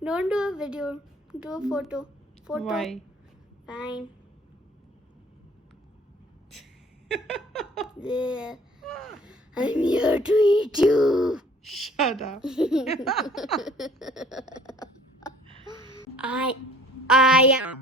Don't do a video. Do a photo. Photo. Why? Fine. Yeah. I'm here to eat you. Shut up. I am.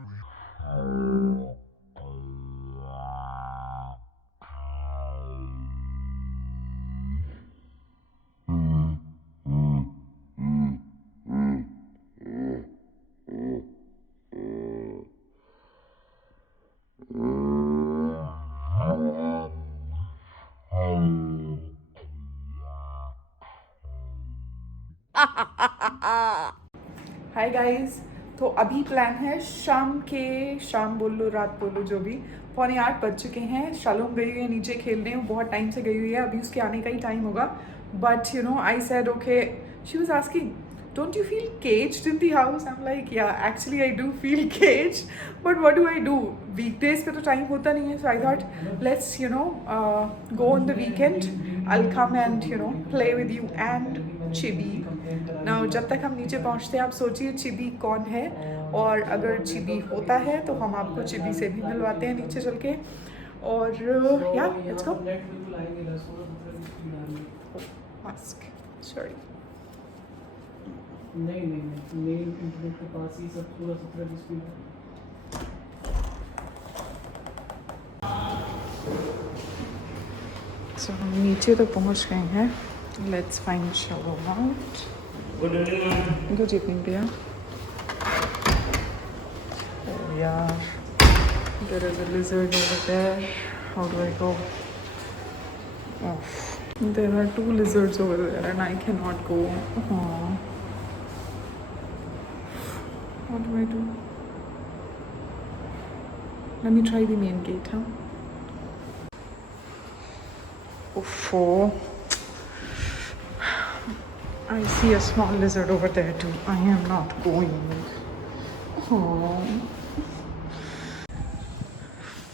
Hi guys. तो अभी plan है शाम बोल लो रात बोलो जो भी, 7:45 बज चुके हैं। शालोम गई हुई है नीचे खेलने, वो बहुत टाइम से गई हुई है, अभी उसके आने का ही टाइम होगा। But you know I said okay, she was asking don't you feel caged in the house? I'm like, yeah, actually I do feel caged, but what do I do? Weekdays पे तो time होता नहीं है, so I thought let's go on the weekend. I'll come and play with you and Chibi. Now जब तक हम नीचे पहुँचते हैं आप सोचिए चिबी कौन है, और अगर चिबी होता है तो हम आपको चिबी से भी मिलवाते हैं नीचे चल के। और या लेट्स गो। मास्क सॉरी, नहीं मेन इंटरनेट के पास ही सब पूरा 17 डिस्प्ले है। सो हम नीचे तो पहुंच गए हैं। Let's find shalom out. Good evening भैया। Oh यार, there is a lizard over there. How do I go? Oh, there are 2 lizards over there and I cannot go. Oh. What do I do? Let me try the main gate, huh? Oh, I see a small lizard over there too. I am not going. Oh.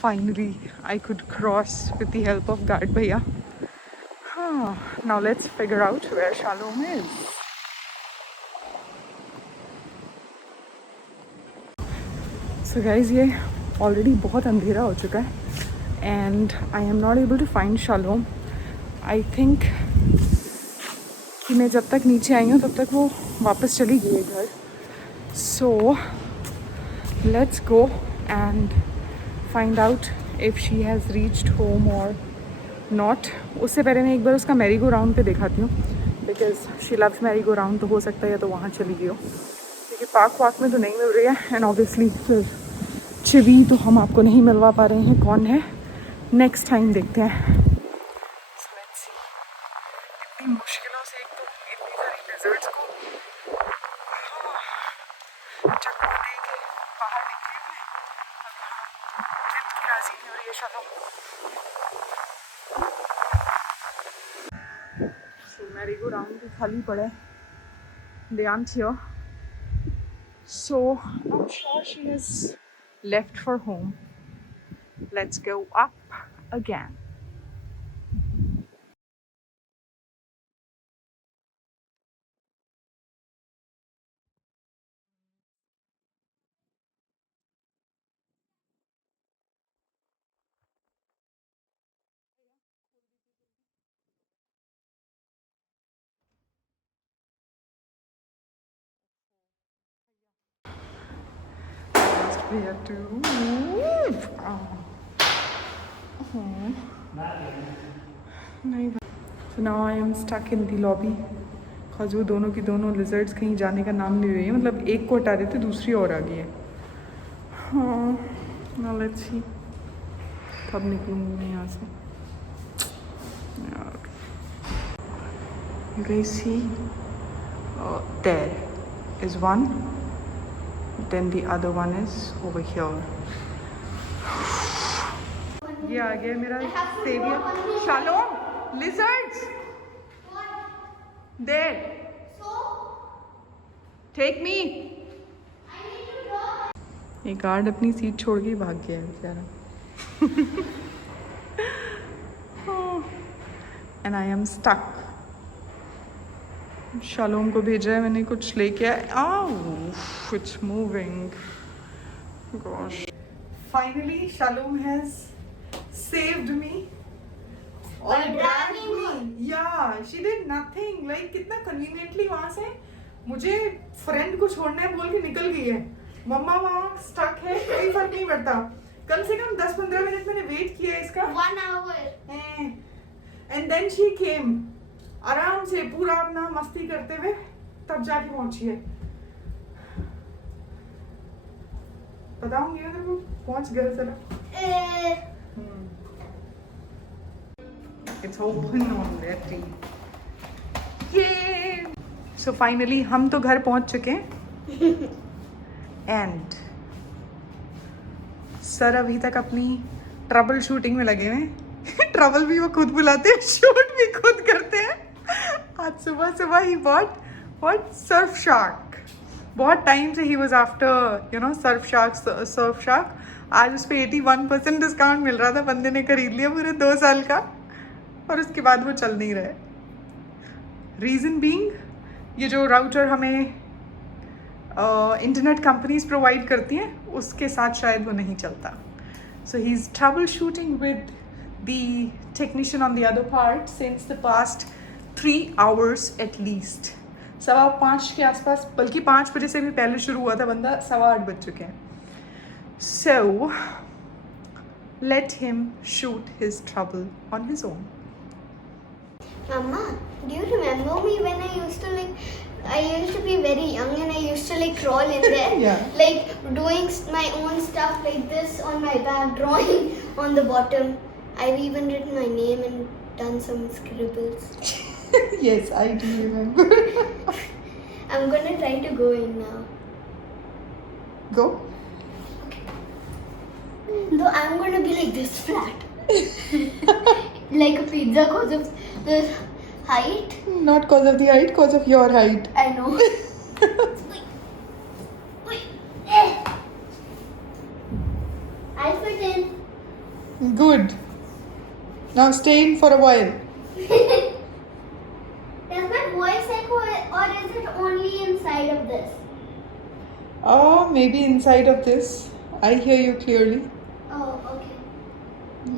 Finally, I could cross with the help of guard bhaiya. Now let's figure out where Shalom is. So guys, ये already बहुत अंधेरा हो चुका है and I am not able to find Shalom. I think कि मैं जब तक नीचे आई हूँ तब तक वो वापस चली गई है घर. So let's go and find out if she has reached home or not. उससे पहले मैं एक बार उसका मैरी गो राउंड पे दिखाती हूँ because she loves merry go round. तो हो सकता है या तो वहाँ चली गई हो, क्योंकि पार्क वाक में तो नहीं मिल रही है. एंड ऑब्वियसली फिर चिवी तो हम आपको नहीं मिलवा पा रहे हैं. कौन है नेक्स्ट टाइम देखते हैं. So let's see. इतनी मुश्किलों से एक तो इतनी सारी लिजर्ड्स को चक्कर दे के बाहर निकली हूँ मैं. ट्रिप की राजी नहीं हो रही है shalom. So merry go round भी खाली पड़ा है. They aren't here. So I'm sure she has left for home. Let's go up again. We have to move. नहीं. So now I am stuck in the lobby. खास वो दोनों की दोनों lizards कहीं जाने का नाम ले रही है. मतलब एक को हटा देते दूसरी और आ गई है. हाँ, now let's see कब निकलूँगी मैं यहाँ से. यार, you guys see? There is one. Then the other one is over here. ये आ गया मेरा saviour Shalom. Lizards. There. Take me. ये गार्ड अपनी सीट छोड़ के ही भाग गया है बेचारा. And I am stuck. Shalom को भेजा है मैंने कुछ लेके आया। It's moving. Gosh. Finally shalom has saved me और dragged me. Yeah, she did nothing. Like कितना conveniently वहाँ से मुझे फ्रेंड को छोड़ना है बोल के निकल गई है. मम्मा वहाँ स्टक है, कोई फर्क नहीं पड़ता. कम से कम 10-15 मिनट मैंने वेट किया इसका. 1 hour. And then she came. आराम से पूरा अपना मस्ती करते हुए तब जाके पहुंची है. बताऊंगी मैं तेरे को पहुंच गए जरा. It's open already. Yay! So finally हम तो घर पहुंच चुके हैं. And सर अभी तक अपनी ट्रबल शूटिंग में लगे हुए. ट्रबल भी वो खुद बुलाते हैं, शूट भी खुद करते हैं. आज सुबह ही what सर्फ शार्क. बहुत टाइम से he was after Surf shark. आज उस पर 81% डिस्काउंट मिल रहा था. बंदे ने खरीद लिया पूरे 2 साल का और उसके बाद वो चल नहीं रहे. रीज़न बीइंग ये जो राउटर हमें इंटरनेट कंपनीज प्रोवाइड करती हैं उसके साथ शायद वो नहीं चलता. So he is trouble shooting with the technician on the other part since the past 3 hours at least. 5:15 के आसपास, बल्कि 5 बजे से भी पहले शुरू हुआ था. बंदा 8:15 बज चुके हैं. सो let him shoot his trouble on his own. Mama, do you remember me when I used to be very young and I used to like crawl in there, Yeah. like doing my own stuff like this on my back, drawing on the bottom. I've even written my name and done some scribbles. Yes, I do remember. I'm gonna try to go in now. Go. Though I'm gonna be like this flat, like a pizza because of the height. Not cause of the height, cause of your height. I know. I'll fit in. Good. Now stay in for a while. Does my voice echo or is it only inside of this? Oh, maybe inside of this. I hear you clearly. Oh, okay.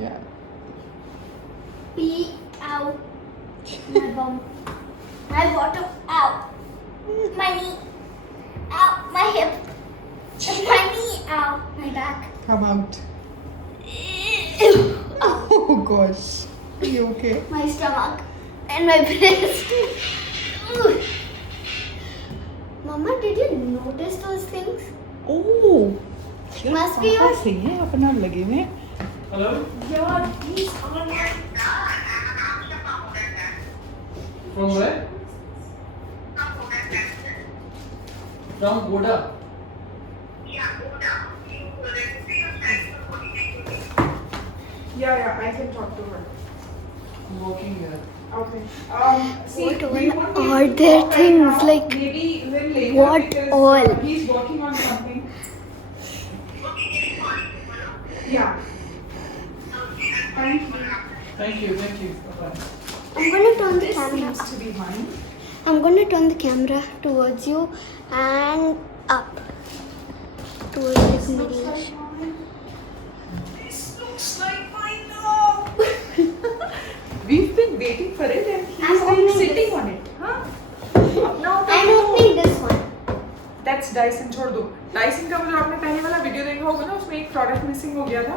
Yeah. Pee out. My bum. My bottom out. My knee out. My hip. My knee out. My back. Come out. Out. Oh gosh. Are you okay? My stomach and my breast. Mama, did you notice those things? Oh. Must be yours. सही है अपना लगे हुए. Hello? Your these are my. From where? From Boda. Yeah, I can talk to her. I'm working here. Okay. See, What we all won't be are able to there talk right things now. like- Maybe even later What because, all? he's working on something. Yeah. Thank you. Thank you. Bye-bye. I'm gonna turn the This camera. seems to be mine. I'm gonna turn the camera towards you and up towards this middle. This looks like mine now. We've been waiting for it and he's I'm like opening sitting this. on it. Huh? Now I'm opening this one. That's Dyson. छोड़ दो. Dyson का जो आपने पहले वाला video देखा होगा ना, उसमें एक प्रोडक्ट मिसिंग हो गया था.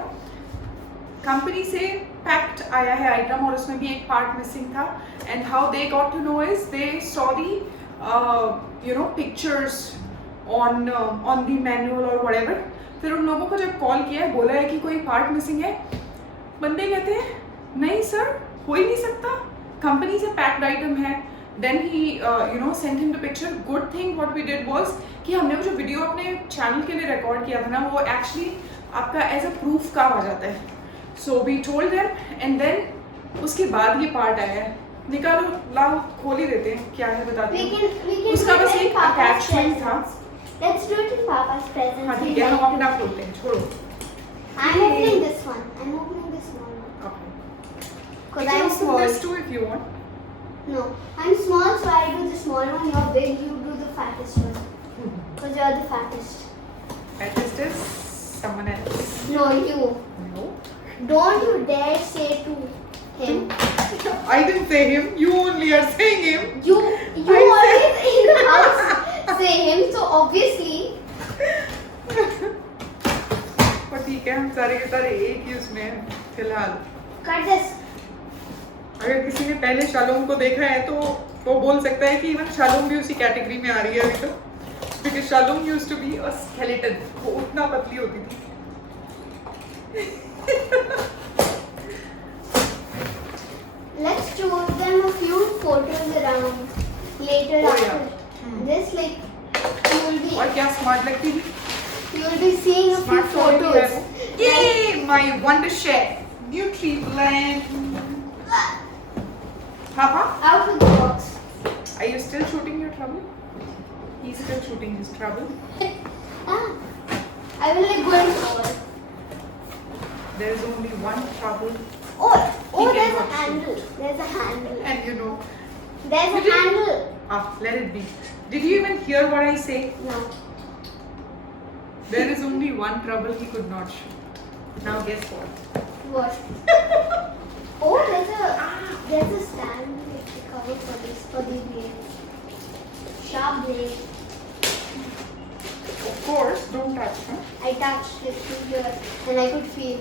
कंपनी से पैक्ड आया है आइटम और उसमें भी एक पार्ट मिसिंग था. And how they got to know is they saw the pictures on the manual और व्हाटएवर. फिर उन लोगों को जब कॉल किया है, बोला है कि कोई पार्ट मिसिंग है, बंदे कहते हैं नहीं सर हो ही नहीं सकता, कंपनी से पैक्ड आइटम है. Then he send him the picture. Good thing what we did was कि हमने वो जो वीडियो अपने चैनल के लिए रिकॉर्ड किया था ना, वो एक्चुअली आपका एज अ प्रूफ काम आ जाता है. So we told them and then उसके बाद ये पार्ट आया है. निकालो, लाओ, खोल ही देते हैं क्या है बताते We हैं. can उसका do बस it in एक Papa's अटैचमेंट था. presents. Let's do it in Papa's presents. हाँ ठीक है, हम अपना खोलते हैं. छोड़ो. I'm opening this one. I'm opening this one. Okay. You Because can I'm open small. this too if you want. No, I'm small, so I do the small one. You're big, you do the fattest one. Because you're the fattest. Fattest is someone else. No, you. No. Don't you dare say to him. I didn't say him. You only are saying him. You I always in the house say him, so obviously. और ठीक है, हम सारे के सारे एक ही उसमें हैं फिलहाल। Cut this. अगर किसी ने पहले शालोम को देखा है तो वो बोल सकता है कि इवन शालोम भी उसी कैटेगरी में आ रही है अभी तो, क्योंकि Shalom used to be a skeleton, वो उतना पतली होती थी। Let's show them a few photos around later Oh, after yeah. this. Like और क्या स्मार्ट लगती थी? you will be seeing a few smart photos. ये my wonder chef nutriblend. Papa, Out with the box. are you still shooting your trouble? He's still shooting his trouble. Ah, I will like go and cover. There is only one trouble, Oh, He there's a cannot handle. There's a handle. and you know. There's a Did you- handle. Let it be. Did you even hear what I say? No. There is only one trouble he could not shoot. Now guess what? What? Oh, there's a stand like the cover for this for these blades. Sharp blade. Of course, don't touch, huh? I touched it through here and I could feel.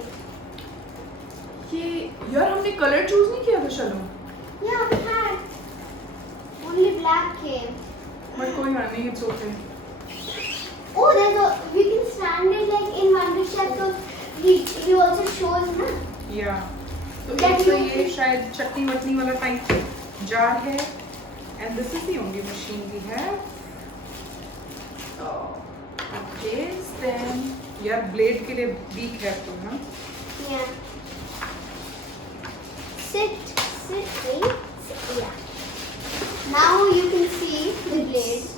ये यार हमने colour choose नहीं किया था चलो, Yeah, we had. Only black came. But कोई बात नहीं, it's okay. Oh, we can stand it like in Wonder Chef, so he also shows, na? Yeah. तो That एक तो you- ये शायद चटनी वटनी वाला टाइप जार है, and this is the only machine we have. Okay, then यार blade के लिए be careful, huh? Yeah. Sit, wait. Sit, yeah. Now you can see the blade.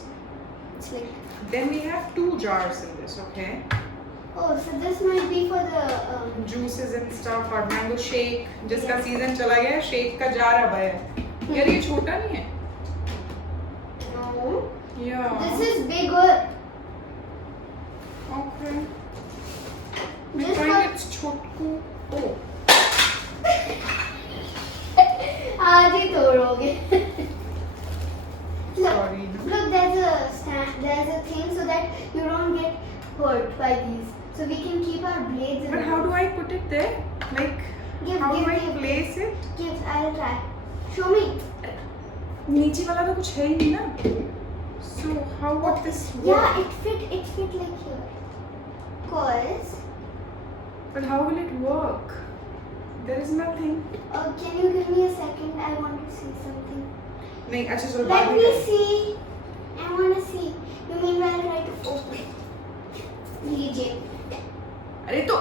It's like, Then we have 2 jars in this, okay? oh, so this might be for the, Juices and stuff और mango shake जिसका season चला गया है, shake का jar अब आया है। यार ये छोटा नहीं है? no. Yeah. This is bigger. Okay. We This find one, it's छोटकू। Oh. आज ही तोड़ोगे. Sorry. Look, there's a stand, there's a thing so that you don't get hurt by these. So we can keep our blades in But how do I put it there? Like, how do I place it? Give, I'll try. Show me. नीचे वाला तो कुछ है ही नहीं ना। So how would this work? Yeah, it fit like here. Cause, But how will it work? There is nothing. can you give me a second? I want to see something. नहीं, अच्छा चलो Let बाद में me करें। see. I want to see. You mean when I try to open? लीजिए. अरे तो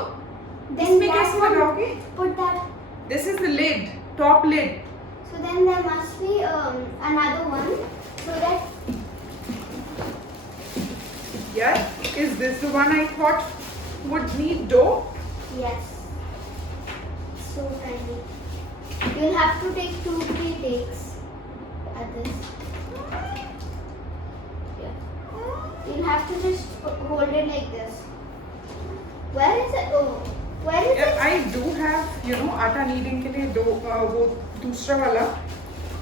Then इसमें that कैसे one, लगाओगे? put that. This is the lid, top lid. So then there must be another one so that. Yeah, is this the one I thought would need dough? Yes. So tiny. You'll have to take 2-3 takes at this. Yeah. You'll have to just hold it like this. Where is it? Oh, where is Yeah, it? I do have, आटा kneading के लिए वो दूसरा वाला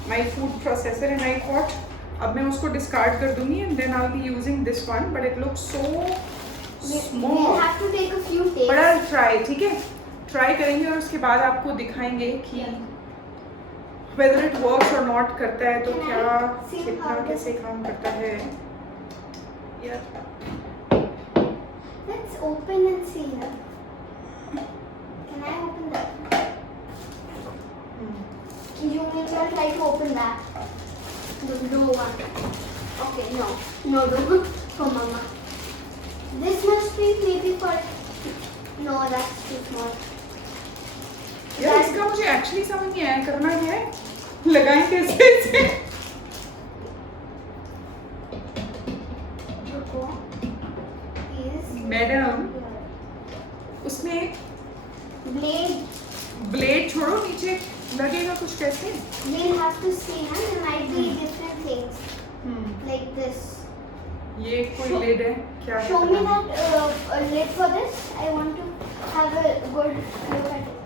my food processor, and I thought अब मैं उसको discard कर दूंगी and then I'll be using this one, but it looks so small. We'll have to take a few takes. But I'll try, ठीक है? Try करेंगे और उसके बाद आपको दिखाएंगे कि whether it works or not करता है तो Can I क्या see कितना how कैसे काम करता है। Yeah. Let's open and see here. Can I open that? You may try to open that. The blue one. Okay, no. No, for Mama. This must be maybe for. No, that's too small. यार इसका मुझे actually समझ नहीं आया करना क्या है, लगाएं कैसे इसे? Is मैडम उसमें blade. ब्लेड छोड़ो, नीचे लगेगा कुछ कैसे? We'll have to see, na? There might be different things like this. ये कोई lid है क्या? Show me that lid for this. I want to have a good look at it.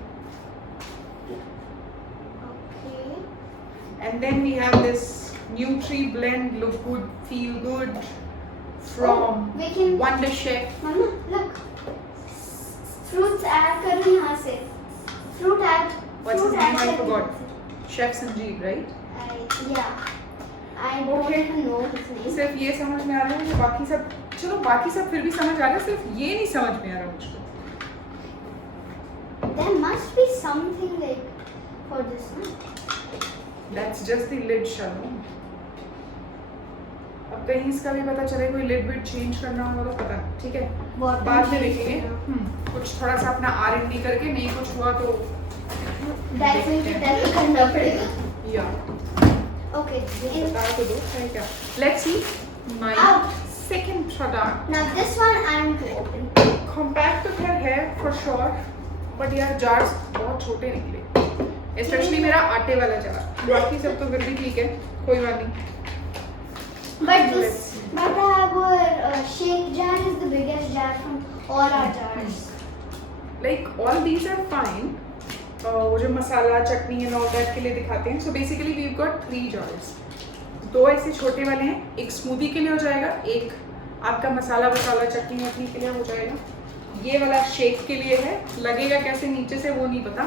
Okay. And then we have this Nutri Blend Look Good Feel Good from we can- Wonder Chef. Mama, look. Fruits add करो यहाँ से. Fruit add. What's his fruit name? add I करो forgot. यहाँ से. Chef Sanjeev, right? Yeah. I don't Okay. even know his name. सिर्फ ये समझ में आ रहा है मुझे, बाकी सब चलो बाकी सब फिर भी समझ आ रहा है, सिर्फ ये नहीं समझ में आ रहा मुझको. There must be something like for this, na? That's just the lid, Shalom. अब कहीं इसका भी पता चले कोई लिड विड चेंज करना होगा तो पता नहीं, ठीक है? Bottom बाद में change देखेंगे. करना. कुछ थोड़ा सा अपना R&D करके नहीं कुछ हुआ तो Definitely करना पड़ेगा. या Okay. बता तो दो है क्या. Let's see my Out. second product. Now this one I am to open. Compact तो खैर है for sure, but यार jars बहुत छोटे निकले, especially मेरा आटे वाला jar. बाकी सब तो फिर भी ठीक है, कोई बात नहीं. But our shake jar is the biggest jar from all our jars. Like all these are fine. वो जो masala chutney and all that के लिए दिखाते हैं. So basically we got 3 jars. 2 ऐसे छोटे वाले हैं, एक स्मूदी के लिए हो जाएगा, एक आपका मसाला वसाला चटनी वटनी के लिए हो जाएगा. ये वाला शेक के लिए है. लगेगा कैसे नीचे से वो नहीं पता,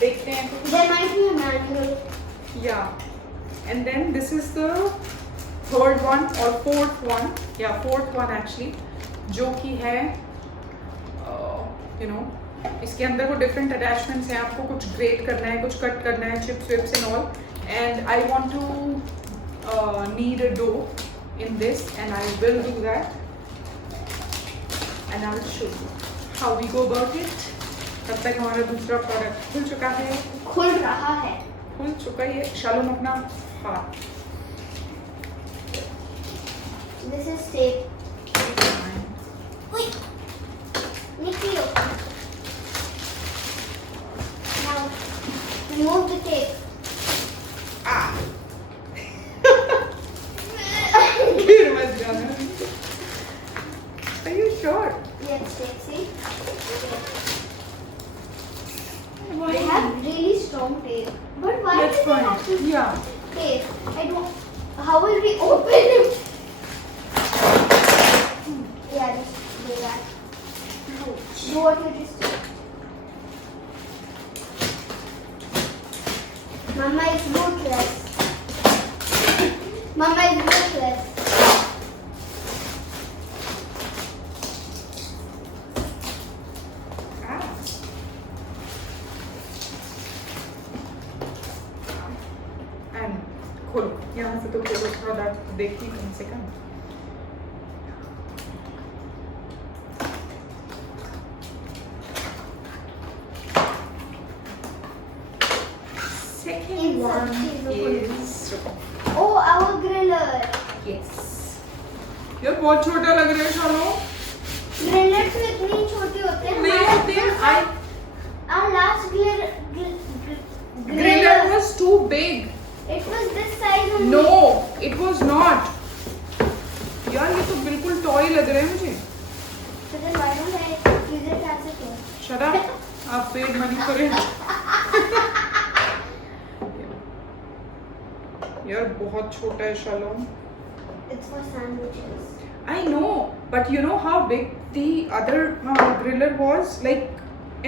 देखते हैं. There might be a manual. या and then this is the third one और फोर्थ वन, या फोर्थ वन एक्चुअली, जो कि है यू नो इसके अंदर वो डिफरेंट अटैचमेंट्स हैं. आपको कुछ ग्रेट करना है, कुछ कट करना है, चिप्स विप्स and all. And I want to knead a dough in this and I will do that and I will show you how we go about it. तब तक हमारा दूसरा प्रोडक्ट खुल चुका है. खुल रहा है. खुल चुका है. शालूम अपना हाथ. This is tape. Oi. Nikki, open. Now remove the tape. गिर मत जाना. Are you sure? Yes, tape. See. They have really strong tape. But why That's do they fine. have to Yeah. tape? I don't. How will we open it? Yeah, just do that. Do what you just did. Mama is ruthless. Mama is ruthless. Ah. And खोलो यहाँ से तो खोलो product देखती कम से कम. Second one is Oh, our griller. yes. यार बहुत छोटा लग रहा है शालो. Griller तो इतनी छोटी होते हैं. नहीं होते हैं. Our last Griller was too big. It was this size only. No, it was not. यार ये तो बिल्कुल टॉय लग रहे हैं मुझे. So then why don't I use it as a toy? Shut up. आप paid money for it. यार बहुत छोटा है shalom. It's for sandwiches. I know, but you know how big the other griller was? Like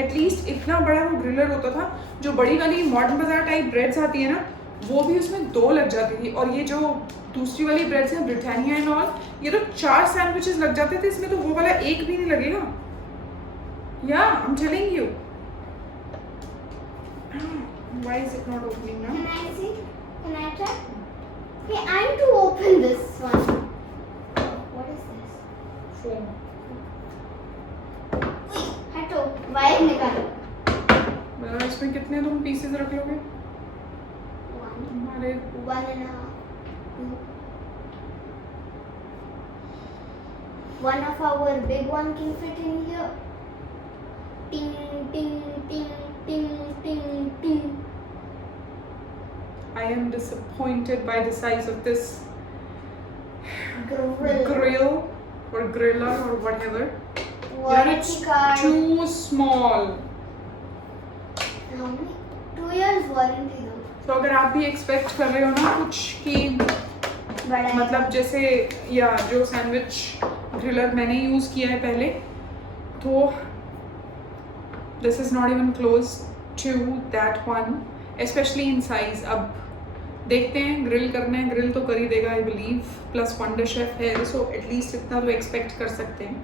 at least इतना बड़ा वो griller होता था. जो बड़ी वाली मॉडर्न बाजार टाइप ब्रेड्स आती है ना, वो भी उसमें 2 लग जाती थी. और ये जो दूसरी वाली ब्रेड्स हैं ब्रिटानिया एंड ऑल, ये तो 4 सैंडविचेस लग जाते थे. इसमें तो वो वाला एक भी नहीं लगेगा. Yeah, I'm telling you. Why is it not opening now? Can I see? Can I try? Okay, I'm to open this one. What is this? Foam. हटो, वायर निकालो. मतलब इसमें कितने तुम पीसेस रख लोगे? One, हमारे 1.5, 2. One of our big one can fit in here. Ting, ting, ting, ting, ting, ting. I am disappointed by the size of this Grill. grill or griller or whatever. Yeah, Warranty it's card. too small. How many? 2 years warranty though. तो अगर आप भी expect कर रहे हो ना कुछ कि बड़ा मतलब जैसे या जो सैंडविच ग्रिलर मैंने यूज़ किया है पहले, तो this is not even close to that one, specially in size. अब देखते हैं, ग्रिल करना है, ग्रिल तो कर ही देगा I believe, plus wonder chef है, सो एटलीस्ट इतना तो एक्सपेक्ट कर सकते हैं.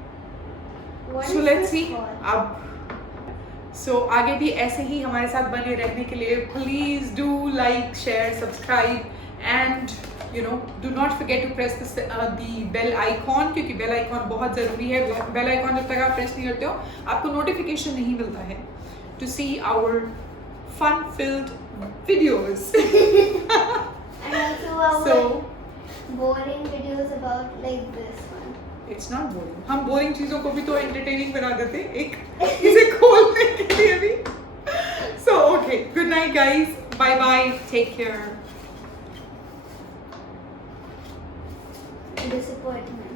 What so is let's this see. for? अब सो आगे भी ऐसे ही हमारे साथ बने रहने के लिए please do like, share, subscribe and you know do not forget to press the bell icon, क्योंकि बेल आइकॉन बहुत ज़रूरी है. बेल आइकॉन जब तक आप प्रेस नहीं करते हो आपको नोटिफिकेशन नहीं मिलता है to see our fun filled videos. And also our So boring videos about like this one. It's not boring. हम बोरिंग चीज़ों को भी तो एंटरटेनिंग बना देते एक इसे खोलने के लिए भी. So okay, good night guys, bye bye, take care. Disappointment.